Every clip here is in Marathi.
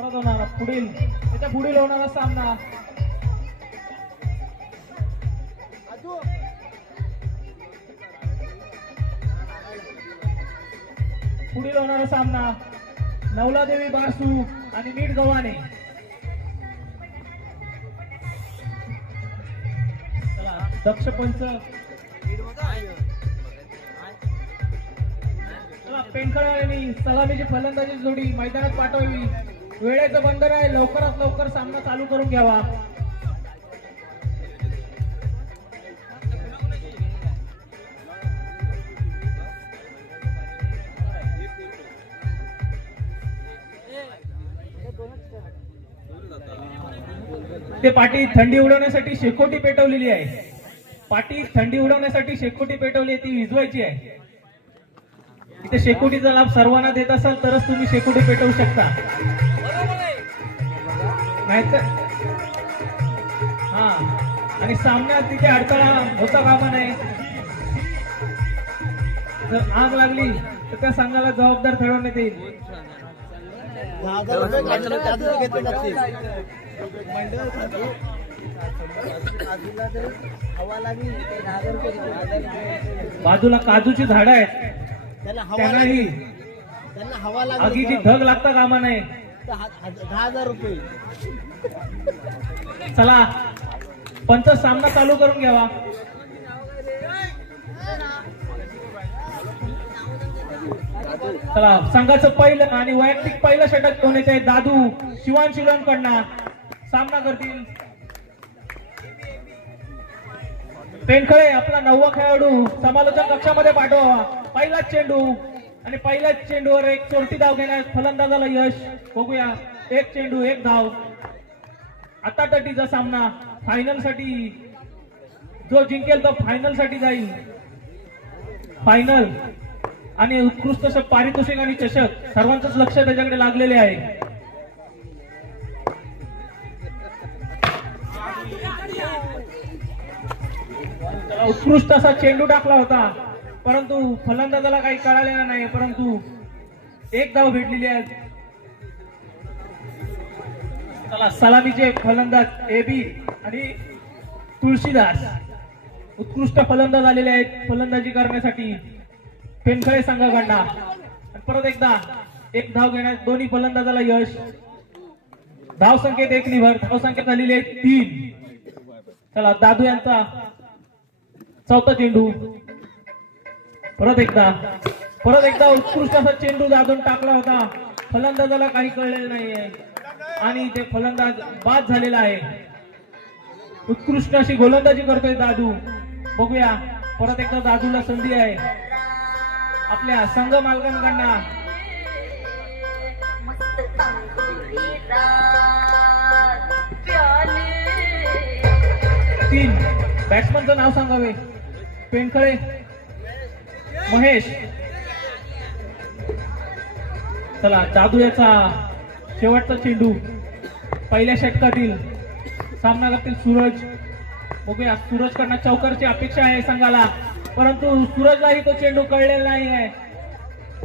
परत होणार पुढील त्याच्या पुढील होणारा सामना. पुढील होणारा सामना नवलादेवी बासू आणि मीठ गव्हाणे. चला दक्ष पंच. चला पेंखळाने सलामीची फलंदाजी जोडी मैदानात पाठवावी. वेळेचं बंधन आहे. लवकरात लवकर सामना चालू करून घ्यावा. ते पाठी थंडी उडवण्यासाठी शेकोटी पेटवलेली आहे. पाठी थंडी उडवण्यासाठी शेकोटी पेटवली आहे ती विजवायची आहे. इथे शेकोटीचा लाभ सर्वांना देत असाल तरच तुम्ही शेकोटी पेटवू शकता. नाहीतर हा. आणि सामन्यात तिथे अडथळा होता कामा नये. जर आग लागली तर त्या संघाला जबाबदार ठरवण्यात येईल. बाजूला काजूची झाडं आहेत. त्यांनाही आगीची धग लागता कामा नये. तर हा- हा- दहा हजार रुपये. चला पंच सामना चालू करून घ्यावा. चला संघाचं पहिलं आणि वैयक्तिक पहिलं षटक घेऊन येते दादू शिवान शिवांकडनं सामना करतील. पेनखळे आपला नववा खेळाडू समालोचन कक्षामध्ये पाठवावा. पहिलाच चेंडू. आणि पहिल्याच चेंडूवर एक चोरटी धाव घेण्यास फलंदाजाला यश. बघूया. एक चेंडू एक धाव. आता तटीचा सामना फायनलसाठी जो जिंकेल तो फायनलसाठी जाईल. फायनल. आणि उत्कृष्ट असं पारितोषिक आणि चषक. सर्वांचंच लक्ष त्याच्याकडे लागलेले आहे. उत्कृष्ट असा चेंडू टाकला होता. परंतु फलंदाजाला काही कळालेला नाही परंतु एक धाव भेटलेली आहे चला सलामीचे फलंदाज एबी आणि तुळशीदास. उत्कृष्ट फलंदाज आलेले आहेत फलंदाजी करण्यासाठी. पेनखळे संघाकडनं परत एकदा एक धाव घेण्यास दोन्ही फलंदाजाला यश. धाव संख्येत एक निभर धाव संख्येत झालेली आहे तीन. चला दादू यांचा चौथा चेंडू. परत एकदा परत एकदा उत्कृष्ट असा चेंडू दादून टाकला होता. फलंदाजाला काही कळलेलं नाहीये. आणि ते फलंदाज बाद झालेला आहे. उत्कृष्ट अशी गोलंदाजी करतोय दादू. बघूया परत एकदा दादूला संधी आहे. आपल्या संघ मालकांकडनं तीन. बॅट्समनचं नाव सांगावे. पेंखळे महेश. चला जादू याचा शेवटचा चेंडू पहिल्या षटकातील सामना करतील सूरज. बघूया सूरज कडनं चौकारची अपेक्षा आहे संघाला. परंतु सूरजलाही तो चेंडू कळलेला नाही आहे.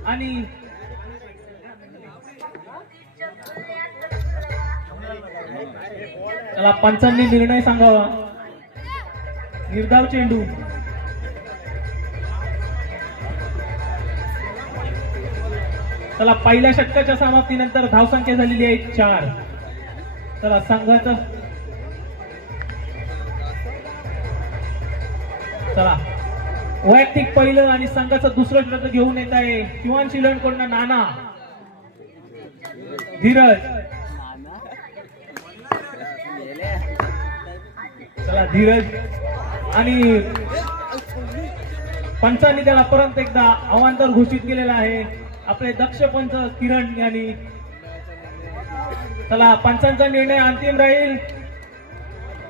आणि चला पंचांनी निर्णय सांगावा. निर्धाव चेंडू. चला पहिल्या षटकाच्या समाप्तीनंतर धावसंख्या झालेली आहे चार. चला संघाचा. चला. वैयक्तिक पहिलं आणि संघाचं दुसरं षटक घेऊन येत आहे किमान शिलणकडनं नाना. धीरज. चला धीरज. आणि पंचांनी त्याला परत एकदा अवांतर घोषित केलेला आहे. आपले दक्ष पंच किरण यांनी. चला पंचांचा निर्णय अंतिम राहील.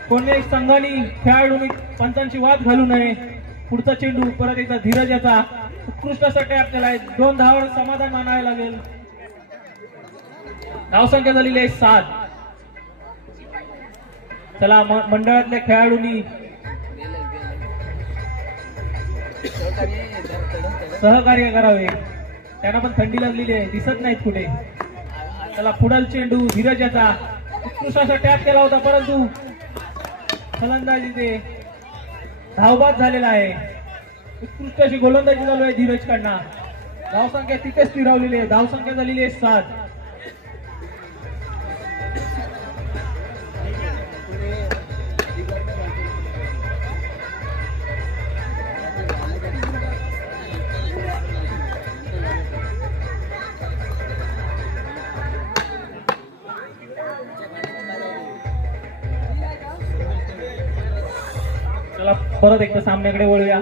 कोणी संघाने खेळाडूंनी पंचांची वाद घालू नये. पुढचा चेंडू परत एकदा धीरज याचा. उत्कृष्टासाठी आपल्याला दोन धावावर समाधान मानावे लागेल. धावसंख्या झालेली आहे सात. चला मंडळातल्या खेळाडूंनी. सहकार्य करावे. त्यांना पण थंडी लागलेली आहे दिसत नाहीत कुठे. त्याला पुढल चेंडू धीरज याचा उत्कृष्ट असा टॅप केला होता परंतु फलंदाजी ते धावबाद झालेला आहे. उत्कृष्ट अशी गोलंदाजी चालू आहे धीरज कडनं धावसंख्या तिथेच स्थिरावलेली आहे. धावसंख्या झालेली आहे सात. परत एकदा सामन्याकडे वळूया.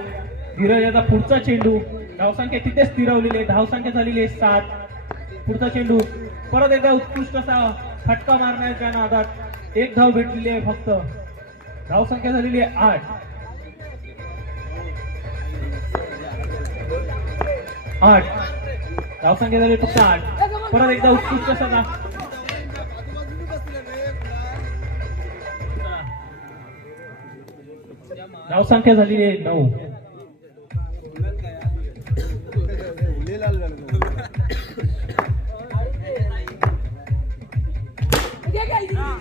धीरज याचा पुढचा चेंडू धावसंख्या तिथेच स्थिरवलेली आहे. धावसंख्या झालेली आहे सात. पुढचा चेंडू परत एकदा उत्कृष्ट असा फटका मारण्याच्या नादात एक धाव भेटलेली आहे फक्त. धावसंख्या झालेली आहे आठ. आठ. धावसंख्या झाली फक्त आठ. परत एकदा उत्कृष्ट असा धावसंख्या झालेली आहे नऊ.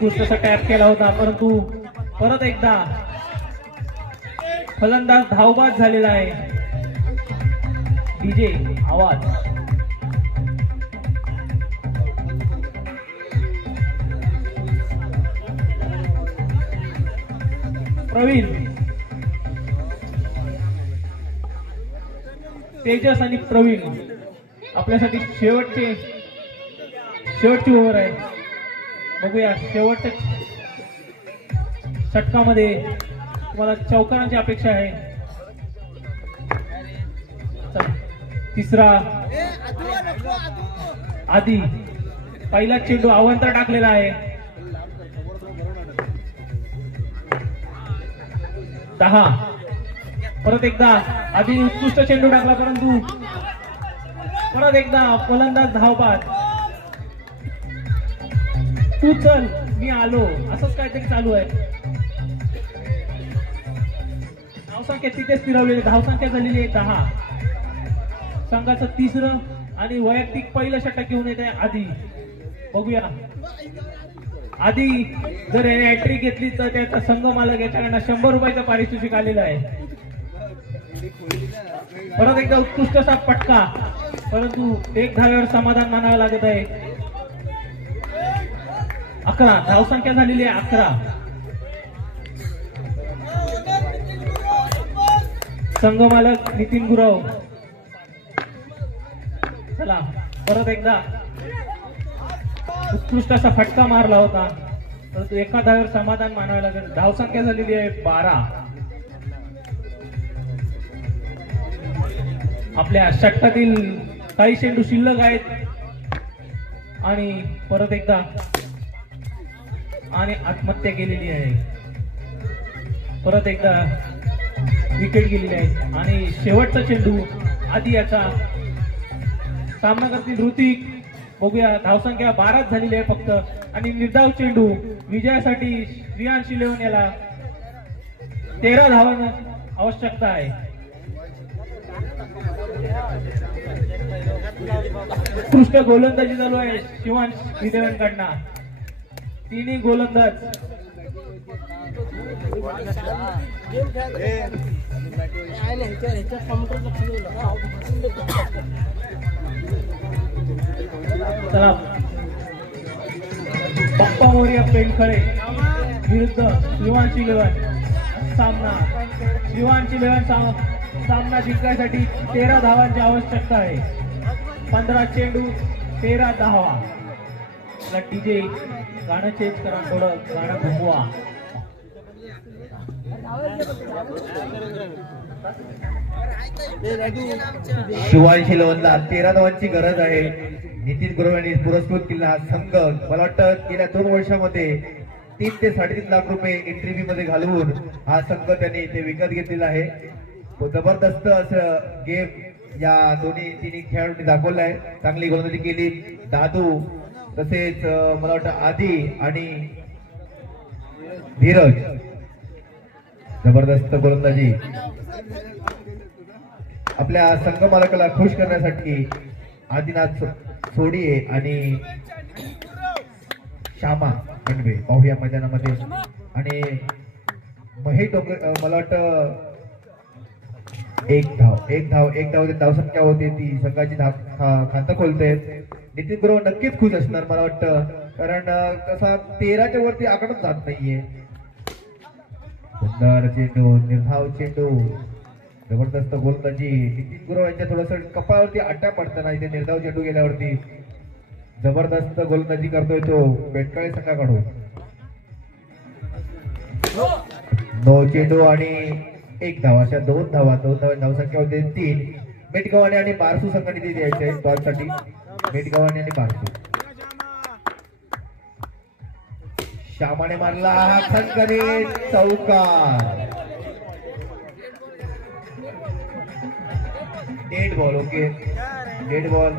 कृष्णचा टॅप केला होता परंतु परत एकदा फलंदाज धावबाद झालेला आहे. डीजे आवाज. प्रवीण. तेजस आणि प्रवीण. आपल्यासाठी शेवटचे शेवटची ओव्हर आहे. बघूया शेवटच्या षटकामध्ये तुम्हाला चौकारांची अपेक्षा आहे. तिसरा. आधी पहिला चेंडू अवंतर टाकलेला आहे. दहा. परत एकदा आधी उत्कृष्ट चेंडू टाकला परंतु परत एकदा फलंदाज धावपात. तू चल मी आलो. असंच काहीतरी चालू आहे. धावसंख्या तिथे स्थिरवलेली धावसंख्या झालेली आहे दहा. संघाचं तिसरं आणि वैयक्तिक पहिलं षटक घेऊन येत आहे आधी. बघूया. आधी जर याने हॅट्रिक घेतली तर त्याचा संघ मालक याच्याकडनं शंभर रुपयाचं पारितोषिक आलेलं आहे. परत एकदा उत्कृष्ट असा पटका परंतु एक धाव्यावर समाधान मानावं लागत आहे. अकरा. धावसंख्या झालेली आहे अकरा. संघ मालक नितीन गुराव. चला परत एकदा. उत्कृष्ट असा फटका मारला होता. परंतु एका धाव्यावर समाधान मानावं लागेल. धावसंख्या झालेली आहे बारा. आपल्या षटकातील काही चेंडू शिल्लक आहेत. आणि परत एकदा आणि आत्महत्या केलेली आहे. परत एकदा विकेट गेलेली आहे. आणि शेवटचा चेंडू आधी याचा सामना करतील ऋतिक बघूया धावसंख्या बाराच झालेली आहे फक्त. आणि निर्धाव चेंडू विजयासाठी श्रियांश इलेव्हन याला तेरा धावांना आवश्यकता आहे. उत्कृष्ट गोलंदाजी चालू आहे. शिवान इलेव्हन तिन्ही गोलंदाज. चला. पप्पा मोर्या पेंडखळे विरुद्ध शिवांशी इलेव्हन सामना. शिवांशी इलेव्हन सामना जिंकण्यासाठी तेरा धावांची आवश्यकता आहे. पंधरा चेंडू तेरा धावा. डीजे गाणं चेंज करा थोडं गाणं घुमवा हे शिलवनला शिवांशी तेरा धावांची गरज आहे. नितीन गुरव यांनी पुरस्कृत केला हा संघ. मला वाटतं गेल्या दोन वर्षामध्ये तीन ते साडेतीन लाख रुपये एंट्री फी मध्ये घालवून हा संघ त्यांनी इथे विकत घेतलेला आहे. जबरदस्त असं गेम या दोन्ही तिन्ही खेळाडूंनी दाखवलं आहे चांगली गोलंदाजी केली. दादू तसेच मला वाटतं आदी आणि धीरज. जबरदस्त गोलंदाजी. आपल्या संघ मालकाला खुश करण्यासाठी आदिनाथ सो- सोडिये आणि श्यामा गणवे पाहूया मैदानामध्ये. आणि महेश डोंगर मला वाटतं एक धाव एक धाव एक धाव सत्या होते ती. संघाची धाव खातं खोलते. नितीन गुरव नक्कीच खुश असणार मला वाटतं. कारण तसा तेराच्या वरती आकडच जात नाहीये. सुंदर चेंडू निर्धाव चेंडू. जबरदस्त गोलंदाजी. नितीन गुरव यांच्या थोडस कपाळावरती आट्या पडताना इथे निर्धाव चेंडू गेल्यावरती जबरदस्त गोलंदाजी करतोय तो बेटकाळे संघाकडून. नो चेंडू आणि एक धाव अशा दोन धावा दोन धावा धावसंख्या होते तीन. मेटगावाने आणि बारसू संघाने ते द्यायचे टॉससाठी मेटगावाने आणि बारसू. श्यामाने मारला हा खणखणीत चौकार. Dead ball okay dead ball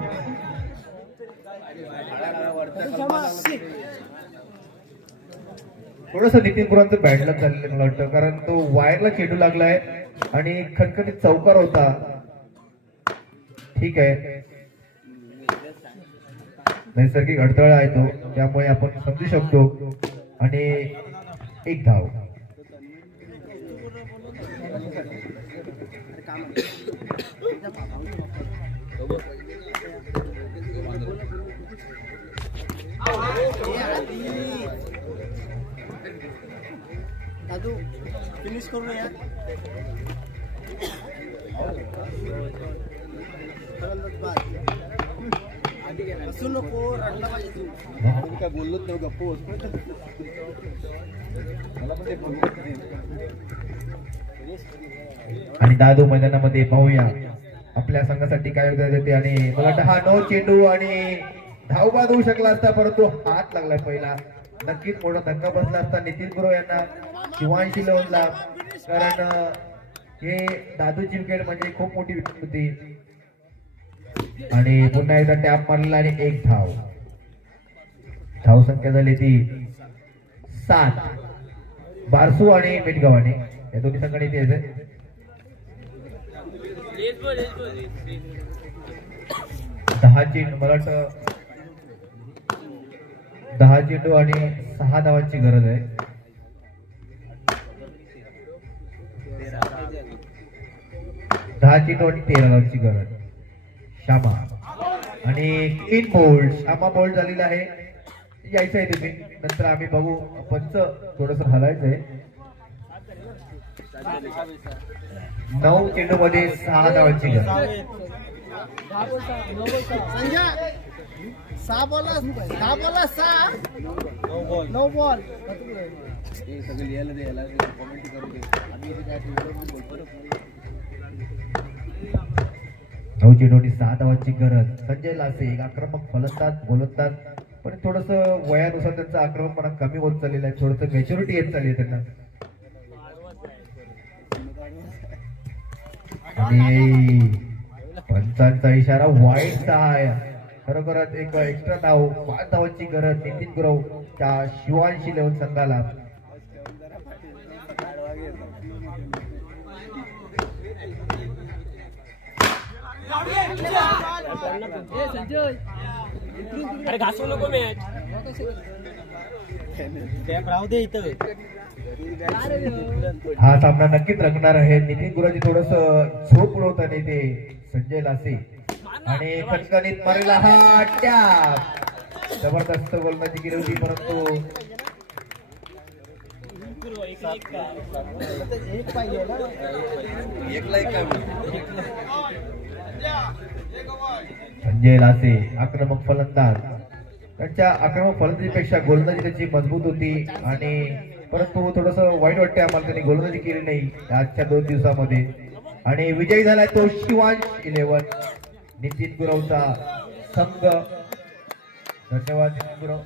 थोडस नितीन गुरांचं बॅडलक झालेलं मला वाटतं. कारण तो वायरला चेंडू लागलाय आणि खटखटीत चौकार होता. ठीक आहे. नैसर्गिक अडथळा आहे तो. त्यामुळे आपण समजू शकतो. आणि एक धाव. दादू फिनिश करूया असू नको रडला पाहिजे तू. मी काय बोललोच नाही गप्प आणि दादू मैदानामध्ये पाहूया. आपल्या संघासाठी काय देते आणि मला वाटतं हा नो चेंडू आणि धाव बाद होऊ शकला असता परंतु हात लागलाय पहिला. नक्कीच मोठा धक्का बसला असता नितीन गुरु यांना शिवांशी लवला कारण हे दादूची विकेट म्हणजे खूप मोठी विकेट होती आणि पुन्हा एकदा टॅप मारलेला आणि एक धाव. धाव संख्या झाली ती सात. बारसू आणि मिटगावाने या दोन्ही संघाने इथे यायचंय. दहा चेंडू मला वाटतं दहा चेंडू आणि सहा धावांची गरज आहे. दहा चेंडू आणि तेरा धावांची गरज श्यामा. आणि इन बोल्ड. श्यामा बोल्ड झालेला आहे. यायचं आहे तुम्ही नंतर आम्ही बघू. पंच थोडस हलायचंय नऊ चेंडू मध्ये सहा धावांची गरज सहा बॉल. सहा बॉल सहा नऊ बॉल आणि सहा धावांची गरज. संजय लासे एक आक्रमक फलंदाज गोलंदाज पण थोडस वयानुसार त्यांचा आक्रमकपणा कमी होत चाललेला आहे. थोडस मॅच्युरिटी येत चालली आहे त्यांना. आणि पंचांचा इशारा वाईटचा आहे खरोखरच एक एक्स्ट्रा धाव पाच धावांची गरज नितीन गुरव त्या शिवांशी लेवल संघाला. अरे घासू नको मॅच राहू दे इथं. हा सामना नक्कीच रंगणार आहे. नितीन गुराजी थोडस झोप उडवताना ते संजय लासे. आणि खणखणीत मारलेला हा टॅप जबरदस्त गोलंदाजी म्हणजे केली होती परंतु. संजय लासे आक्रमक फलंदाज. त्यांच्या आक्रमक फलंदाजीपेक्षा गोलंदाजी त्याची मजबूत होती आणि परंतु थोडस वाईट वाटते आम्हाला त्यांनी गोलंदाजी केली नाही आजच्या दोन दिवसामध्ये. आणि विजयी झालाय तो शिवांश इलेव्हन नितीन गुरवचा संघ. धन्यवाद नितीन गुरव.